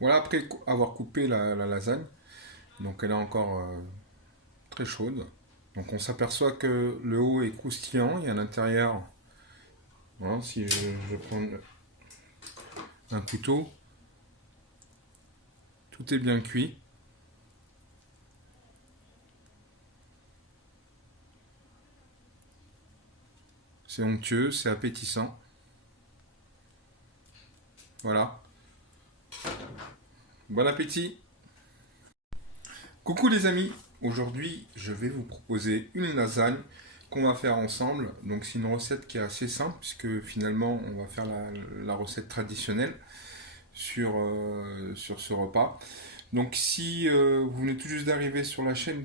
Voilà, après avoir coupé la lasagne, donc elle est encore très chaude. Donc on s'aperçoit que le haut est croustillant et à l'intérieur, voilà, si je prends un couteau, tout est bien cuit. C'est onctueux, c'est appétissant. Voilà. Bon appétit. Coucou les amis. Aujourd'hui, je vais vous proposer une lasagne qu'on va faire ensemble. Donc c'est une recette qui est assez simple puisque finalement on va faire la recette traditionnelle sur ce repas. Donc si vous venez tout juste d'arriver sur la chaîne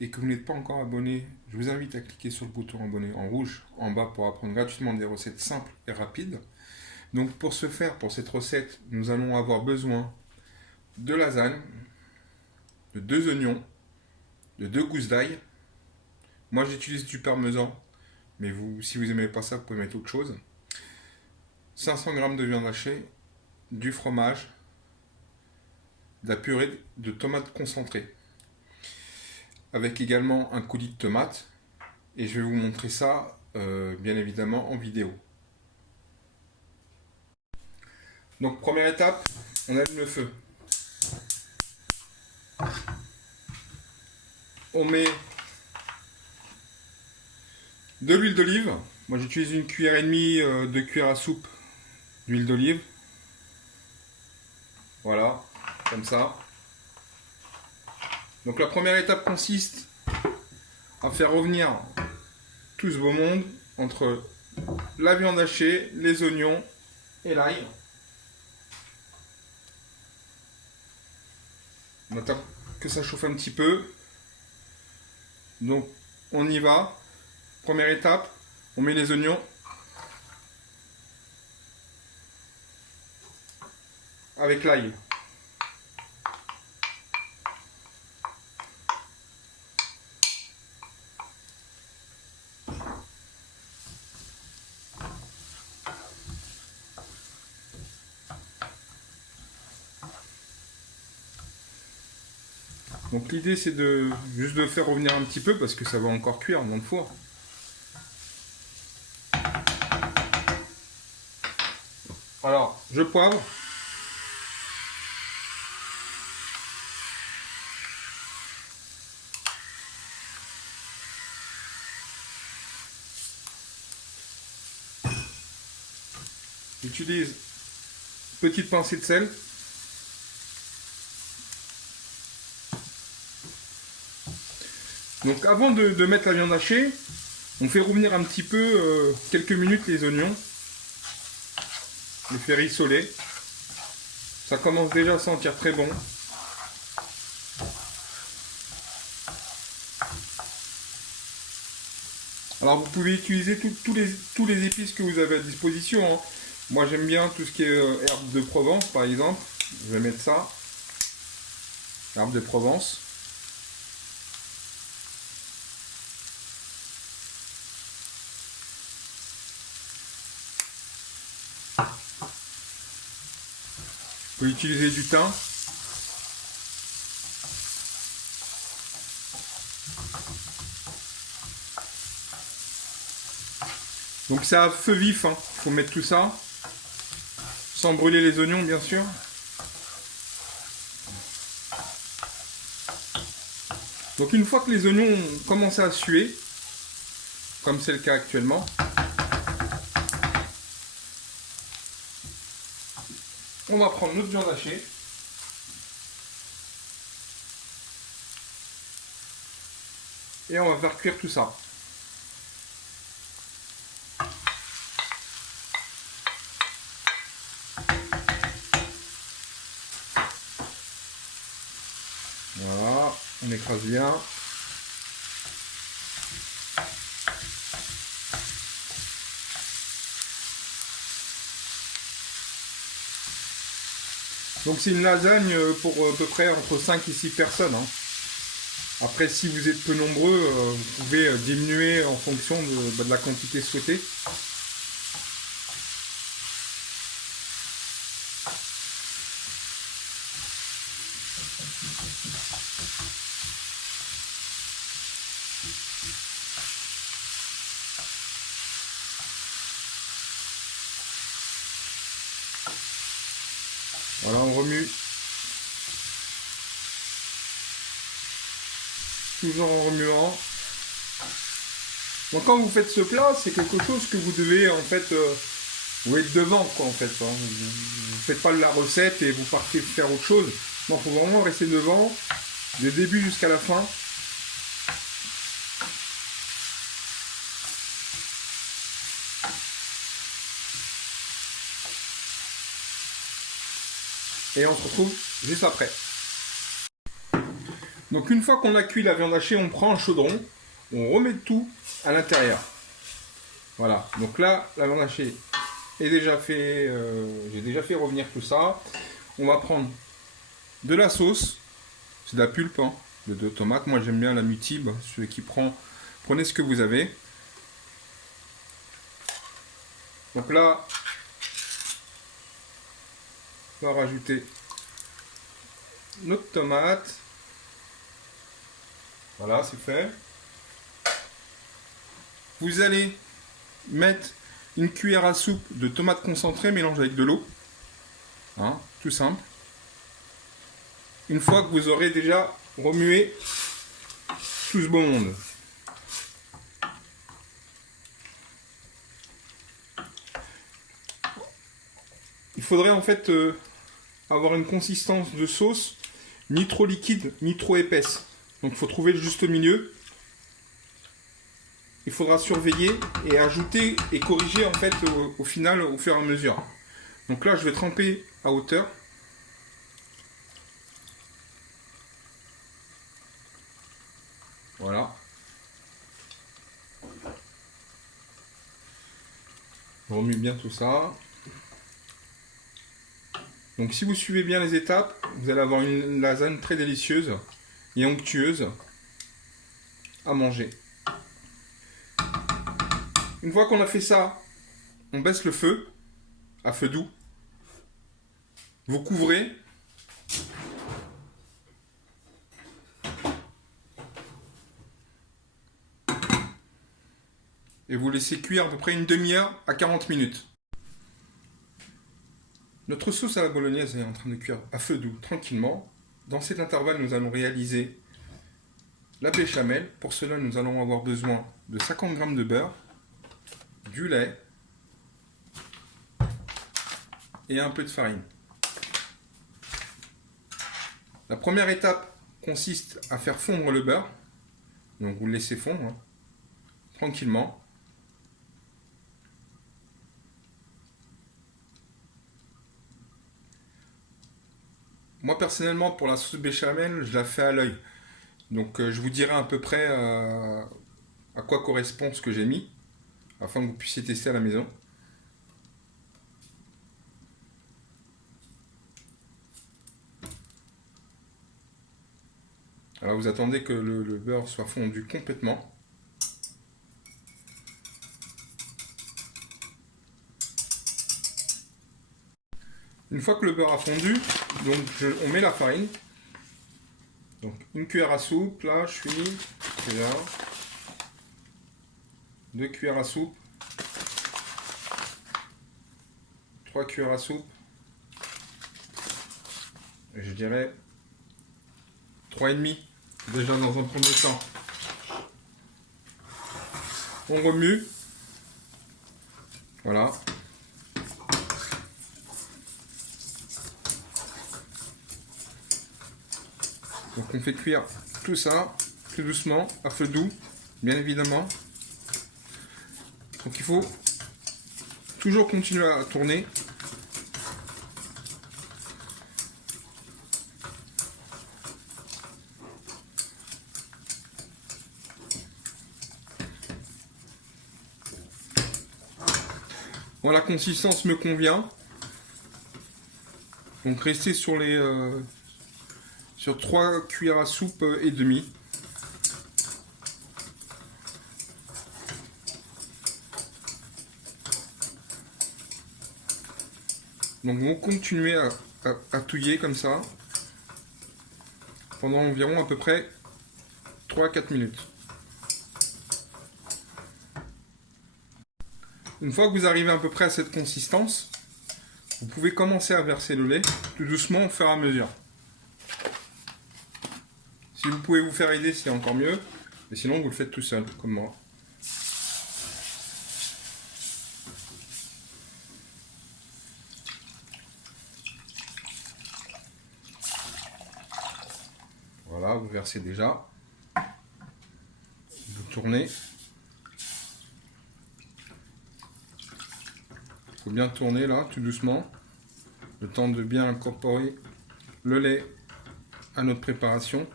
et que vous n'êtes pas encore abonné, je vous invite à cliquer sur le bouton abonné en rouge en bas pour apprendre gratuitement des recettes simples et rapides. Donc pour ce faire, pour cette recette, nous allons avoir besoin de lasagne, de deux oignons, de deux gousses d'ail. Moi j'utilise du parmesan, mais vous, si vous n'aimez pas ça, vous pouvez mettre autre chose. 500 g de viande hachée, du fromage, de la purée de tomates concentrée, avec également un coulis de tomates. Et je vais vous montrer ça, bien évidemment, en vidéo. Donc première étape, on allume le feu. On met de l'huile d'olive. Moi j'utilise une cuillère et demie de cuillère à soupe d'huile d'olive. Voilà, comme ça. Donc la première étape consiste à faire revenir tout ce beau monde entre la viande hachée, les oignons et l'ail. On attend que ça chauffe un petit peu. Donc on y va. Première étape, on met les oignons avec l'ail. Donc l'idée c'est de juste de faire revenir un petit peu parce que ça va encore cuire dans le four. Alors, je poivre. J'utilise une petite pincée de sel. Donc avant de mettre la viande hachée, on fait revenir un petit peu, quelques minutes les oignons. Les fait rissoler. Ça commence déjà à sentir très bon. Alors vous pouvez utiliser tous les épices que vous avez à disposition, hein. Moi j'aime bien tout ce qui est herbe de Provence par exemple. Je vais mettre ça. Herbe de Provence. Vous pouvez utiliser du thym. Donc c'est à feu vif, hein. Il faut mettre tout ça. Sans brûler les oignons bien sûr. Donc une fois que les oignons ont commencé à suer, comme c'est le cas actuellement, on va prendre notre viande hachée. Et on va faire cuire tout ça. Voilà, on écrase bien. Donc c'est une lasagne pour à peu près entre 5 et 6 personnes, hein. Après, si vous êtes peu nombreux, vous pouvez diminuer en fonction de la quantité souhaitée. Voilà, on remue. Toujours en remuant. Donc quand vous faites ce plat, c'est quelque chose que vous devez en fait vous êtes devant quoi en fait. Hein. Vous ne faites pas la recette et vous partez faire autre chose. Non, il faut vraiment rester devant, du début jusqu'à la fin. Et on se retrouve juste après. Donc une fois qu'on a cuit la viande hachée, on prend un chaudron, on remet tout à l'intérieur. Voilà, donc là, la viande hachée est déjà fait, j'ai déjà fait revenir tout ça. On va prendre de la sauce, c'est de la pulpe hein, de tomate. Moi j'aime bien la Mutib, celui qui prend, prenez ce que vous avez. Donc là, on va rajouter notre tomate. Voilà, c'est fait. Vous allez mettre une cuillère à soupe de tomate concentrée mélangée avec de l'eau. Hein, tout simple. Une fois que vous aurez déjà remué tout ce beau monde. Il faudrait en fait avoir une consistance de sauce ni trop liquide ni trop épaisse. Donc il faut trouver le juste milieu. Il faudra surveiller et ajouter et corriger en fait au final au fur et à mesure. Donc là je vais tremper à hauteur. Voilà. Je remue bien tout ça. Donc si vous suivez bien les étapes, vous allez avoir une lasagne très délicieuse et onctueuse à manger. Une fois qu'on a fait ça, on baisse le feu à feu doux. Vous couvrez. Et vous laissez cuire à peu près une demi-heure à 40 minutes. Notre sauce à la bolognaise est en train de cuire à feu doux, tranquillement. Dans cet intervalle, nous allons réaliser la béchamel. Pour cela, nous allons avoir besoin de 50 g de beurre, du lait et un peu de farine. La première étape consiste à faire fondre le beurre. Donc vous le laissez fondre hein, tranquillement. Moi personnellement pour la sauce béchamel, je la fais à l'œil. Donc je vous dirai à peu près à quoi correspond ce que j'ai mis, afin que vous puissiez tester à la maison. Alors vous attendez que le beurre soit fondu complètement. Une fois que le beurre a fondu, donc on met la farine. Donc une cuillère à soupe, là je suis déjà. 2 cuillères à soupe. 3 cuillères à soupe. Et je dirais 3,5 déjà dans un premier temps. On remue. Voilà. Donc on fait cuire tout ça, tout doucement, à feu doux, bien évidemment. Donc il faut toujours continuer à tourner. Bon, la consistance me convient. Donc restez sur les sur 3 cuillères à soupe et demi. Donc vous continuez à touiller comme ça. pendant environ à peu près 3-4 minutes. Une fois que vous arrivez à peu près à cette consistance, vous pouvez commencer à verser le lait tout doucement au fur et à mesure. Si vous pouvez vous faire aider, c'est encore mieux. Mais sinon, vous le faites tout seul, comme moi. Voilà, vous versez déjà. Vous tournez. Il faut bien tourner là, tout doucement. Le temps de bien incorporer le lait à notre préparation.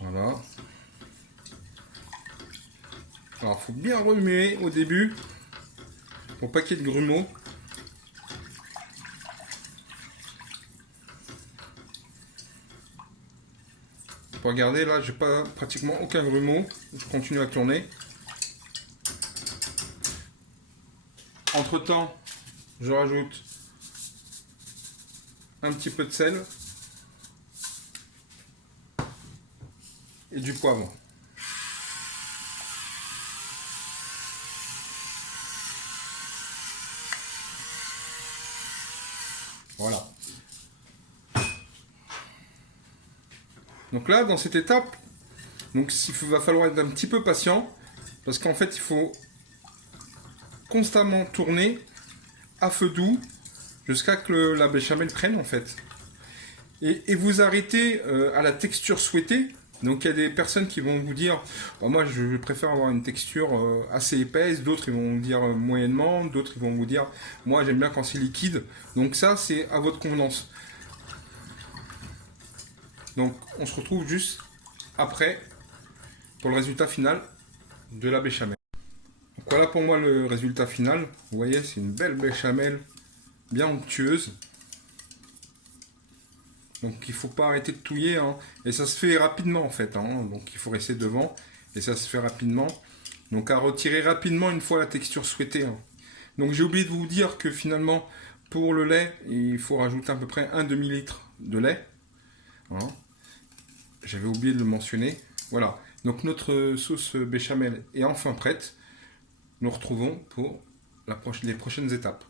Voilà. Alors, il faut bien remuer au début pour pas qu'il y ait de grumeaux. Regardez là, j'ai pas pratiquement aucun grumeau. Je continue à tourner. Entre temps, je rajoute un petit peu de sel et du poivre. Voilà. Donc là, dans cette étape, donc il va falloir être un petit peu patient parce qu'en fait, il faut constamment tourner à feu doux jusqu'à que la béchamel prenne en fait. Et vous arrêtez à la texture souhaitée. Donc il y a des personnes qui vont vous dire oh, moi je préfère avoir une texture assez épaisse, d'autres ils vont vous dire moyennement, d'autres ils vont vous dire moi j'aime bien quand c'est liquide. Donc ça c'est à votre convenance. Donc on se retrouve juste après pour le résultat final de la béchamel. Donc voilà pour moi le résultat final. Vous voyez c'est une belle béchamel bien onctueuse. Donc il ne faut pas arrêter de touiller, hein. Et ça se fait rapidement en fait, hein. Donc il faut rester devant et ça se fait rapidement. Donc à retirer rapidement une fois la texture souhaitée, hein. Donc j'ai oublié de vous dire que finalement pour le lait, il faut rajouter à peu près un demi-litre de lait, hein. J'avais oublié de le mentionner. Voilà, donc notre sauce béchamel est enfin prête. Nous retrouvons pour les prochaines étapes.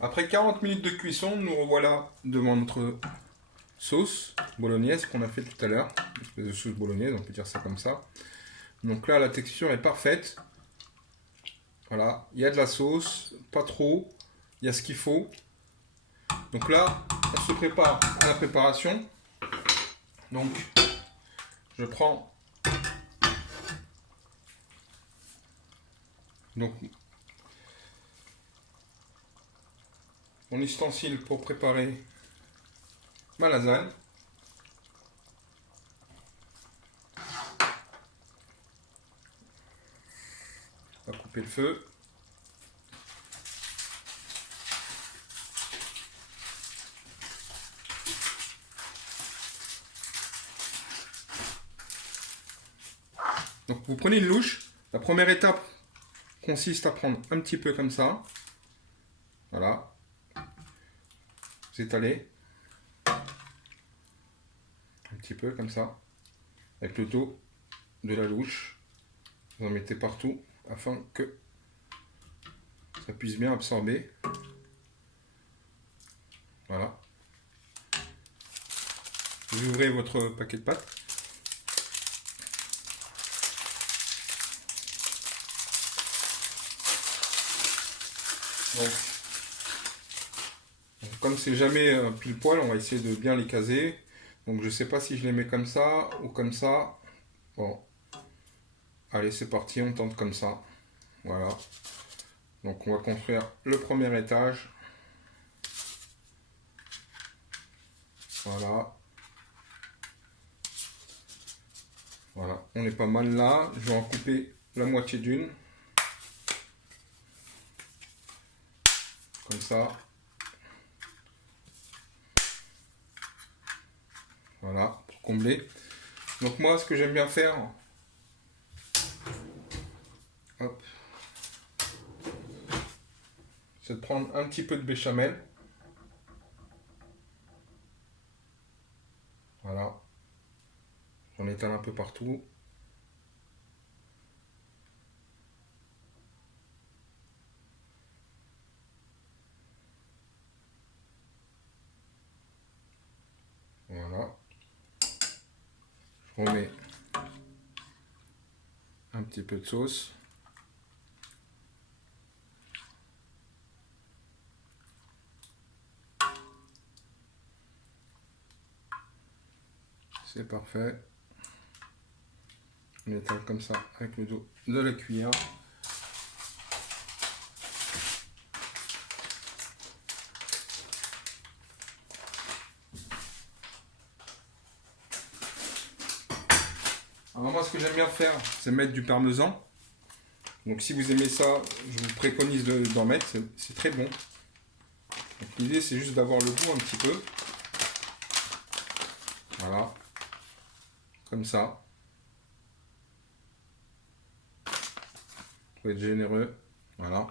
Après 40 minutes de cuisson, nous revoilà devant notre sauce bolognaise qu'on a fait tout à l'heure. Une espèce de sauce bolognaise, on peut dire ça comme ça. Donc là, la texture est parfaite. Voilà, il y a de la sauce, pas trop. Il y a ce qu'il faut. Donc là, on se prépare à la préparation. Donc, je prends donc mon ustensile pour préparer ma lasagne. On va couper le feu. Donc vous prenez une louche. La première étape consiste à prendre un petit peu comme ça. Voilà. Vous étalez. Un petit peu comme ça. Avec le dos de la louche. Vous en mettez partout afin que ça puisse bien absorber. Voilà. Vous ouvrez votre paquet de pâtes. Donc, comme c'est jamais pile poil, on va essayer de bien les caser. Donc je sais pas si je les mets comme ça ou comme ça. Bon. Allez, c'est parti, on tente comme ça. Voilà. Donc on va construire le premier étage. Voilà. Voilà, on est pas mal là. Je vais en couper la moitié d'une. Comme ça. Voilà, pour combler. Donc moi, ce que j'aime bien faire, hop, c'est de prendre un petit peu de béchamel. Voilà. J'en étale un peu partout. Voilà. Je remets un petit peu de sauce. C'est parfait. On étale comme ça avec le dos de la cuillère. Alors moi, ce que j'aime bien faire, c'est mettre du parmesan. Donc si vous aimez ça, je vous préconise d'en mettre, c'est très bon. L'idée, c'est juste d'avoir le goût un petit peu. Voilà. Comme ça. Faut être généreux. Voilà.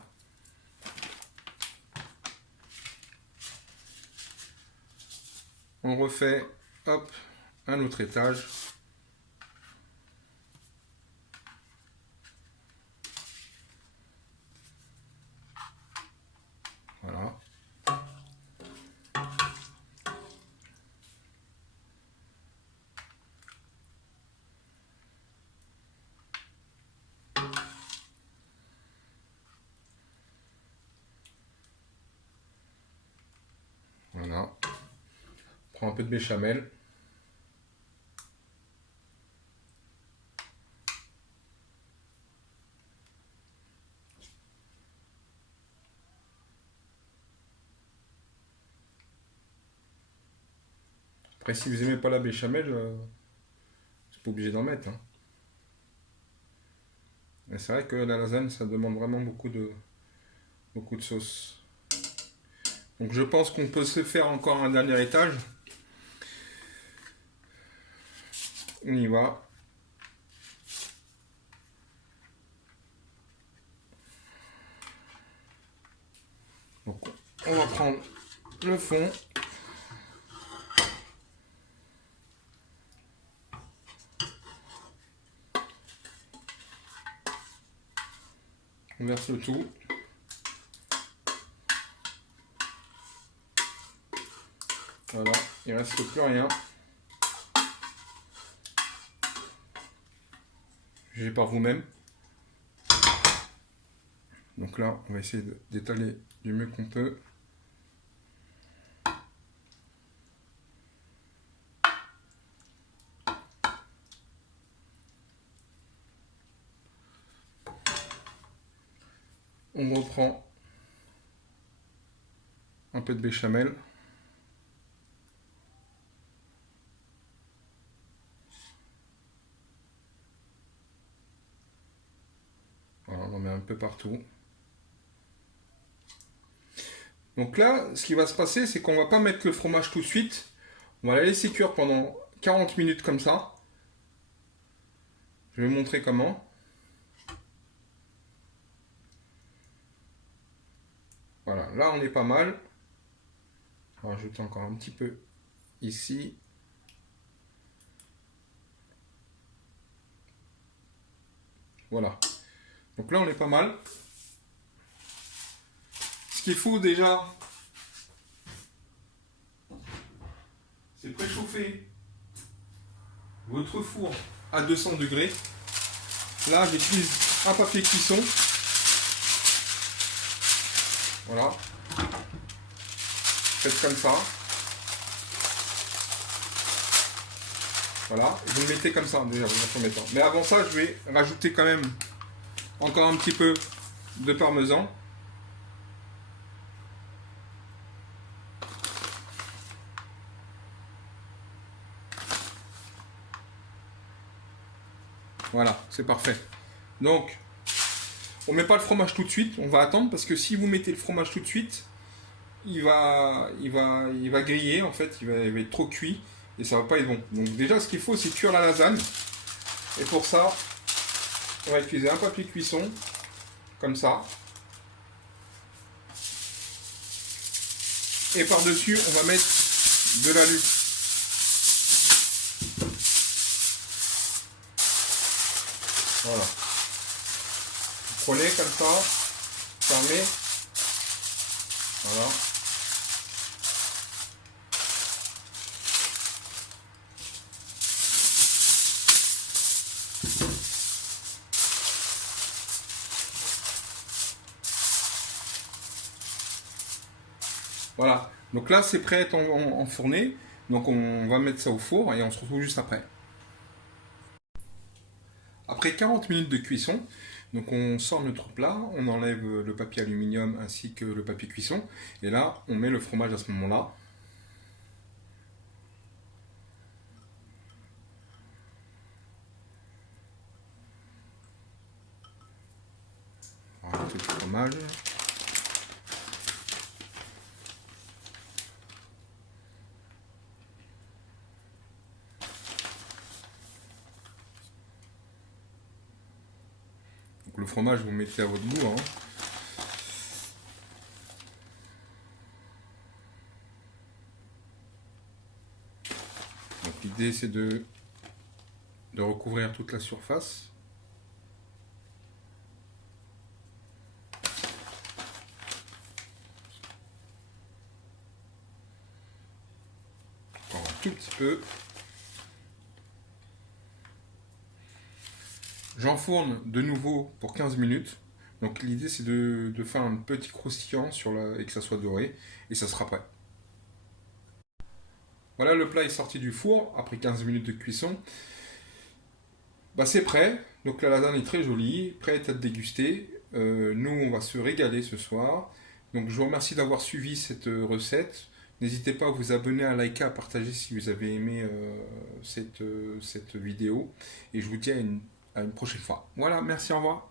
On refait, hop, un autre étage. Voilà. Voilà. On prend un peu de béchamel. Après, si vous n'aimez pas la béchamel, c'est pas obligé d'en mettre. Hein. Mais c'est vrai que la lasagne, ça demande vraiment beaucoup de sauce. Donc je pense qu'on peut se faire encore un dernier étage. On y va. Donc on va prendre le fond. On verse le tout. Voilà, il ne reste plus rien. Jugez par vous-même. Donc là, on va essayer d'étaler du mieux qu'on peut. On reprend un peu de béchamel. Voilà, on en met un peu partout. Donc là, ce qui va se passer, c'est qu'on va pas mettre le fromage tout de suite. On va la laisser cuire pendant 40 minutes comme ça. Je vais vous montrer comment. Voilà, là on est pas mal. On va rajouter encore un petit peu ici. Voilà. Donc là on est pas mal. Ce qu'il faut déjà, c'est préchauffer votre four à 200 degrés. Là j'utilise un papier cuisson. Voilà. Faites comme ça. Voilà. Vous le mettez comme ça déjà dans un premier temps. Mais avant ça, je vais rajouter quand même encore un petit peu de parmesan. Voilà, c'est parfait. Donc, on ne met pas le fromage tout de suite, on va attendre parce que si vous mettez le fromage tout de suite, il va griller en fait, il va être trop cuit et ça va pas être bon. Donc déjà, ce qu'il faut, c'est cuire la lasagne. Et pour ça, on va utiliser un papier cuisson, comme ça. Et par-dessus, on va mettre de l'alu. Voilà. Vous prenez comme ça, fermez. Voilà. Voilà. Donc là, c'est prêt à être enfourné. Donc on va mettre ça au four et on se retrouve juste après. Après 40 minutes de cuisson, donc on sort notre plat, on enlève le papier aluminium ainsi que le papier cuisson. Et là, on met le fromage à ce moment-là. On va rajouter le fromage. Donc le fromage, vous mettez à votre goût, hein. Donc l'idée, c'est de recouvrir toute la surface. Encore un tout petit peu. J'enfourne de nouveau pour 15 minutes. Donc l'idée, c'est de faire un petit croustillant et que ça soit doré. Et ça sera prêt. Voilà, le plat est sorti du four après 15 minutes de cuisson. Bah, c'est prêt. Donc la lasagne est très jolie, prête à déguster. Nous, on va se régaler ce soir. Donc je vous remercie d'avoir suivi cette recette. N'hésitez pas à vous abonner, à liker, à partager si vous avez aimé cette vidéo. Et je vous dis à une prochaine fois. Voilà, merci, au revoir.